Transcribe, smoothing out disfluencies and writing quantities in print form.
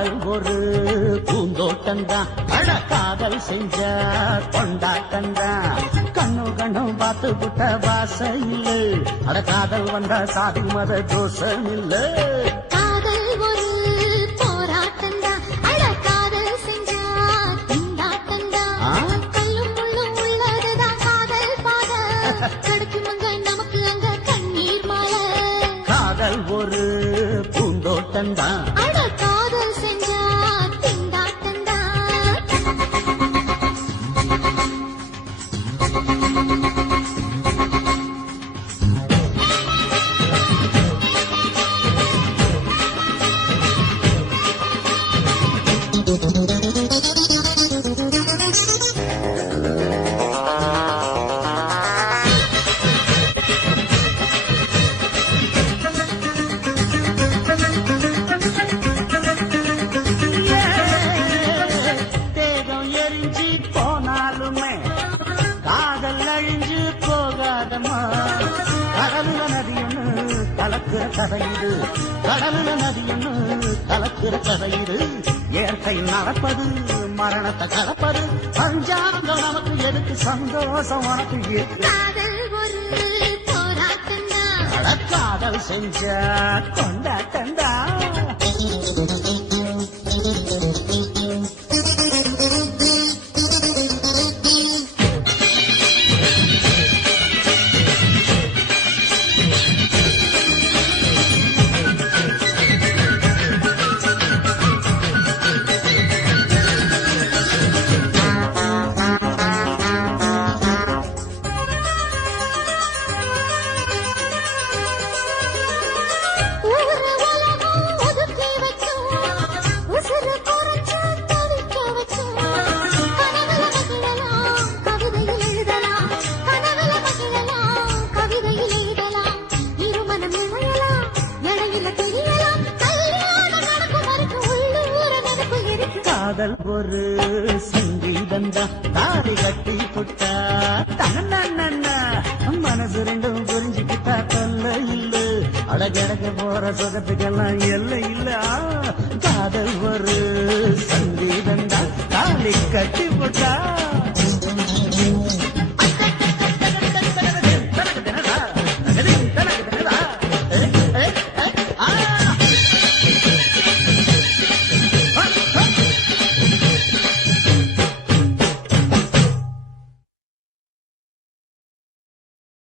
காதல் ஒரு பூந்தோட்டந்தான் அட காதல் செஞ்ச கொண்டாட்டந்தான் கண்ணு கண்ணும் பார்த்து புட்ட வாசையில் அட காதல் வந்த சாதி மத தோஷம் இல்ல காதல் ஒரு போராட்டந்தான் அட காதல் செஞ்சா திண்டாட்டந்தான் கல்லும் முள்ளும் உள்ளதுதான் காதல் பாத கிடைக்குமங்க நமக்கு அங்க கண்ணீர் மாலை காதல் ஒரு பூந்தோட்டந்தான் அட காதல் செஞ்சா திண்டாட்டந்தான் தேகம் எரிஞ்சு போனாலுமே காதல் அழிஞ்சு போகாதமா கடலுல நதியொன்னு கலக்கிற கதையிடு கடலுல நதியொன்னு கலக்கிற கதையிடு இயற்கை நடப்பது மரணத்தை கலப்பது பஞ்சாங்கம் நமக்கு எதுக்கு சந்தோஷம் உனக்கு இருக்கு காதல் ஒரு போராட்டந்தான் அட காதல் செஞ்ச கொண்டாட்டந்தா ஊரு உலகம் ஒதுக்கி வச்சோம் உசுறு குறைச்சு தவிக்க வச்சோம் கனவுல மகிழலாம் கவிதையில் எழுதலாம் கனவுல மகிழலாம் கவிதையில் எழுதலாம் இருமனம் இழையலாம் இடையில தெரியலாம் கல்யாணம் நடக்கும் வரைக்கும் உள்ளூர நினைப்பு இருக்கு காதல் ஒரு சங்கீதந்தா தாடி கட்டி புட்டா தன்னா மனசு ரெண்டும் புரிஞ்சுக்கிட்டா தொல்ல இல்ல அடகடக்க போற சுகத்துக்கெல்லாம் எல்லை இல்ல காதல் ஒரு சங்கீதந்தா தாடி கட்டி புட்டா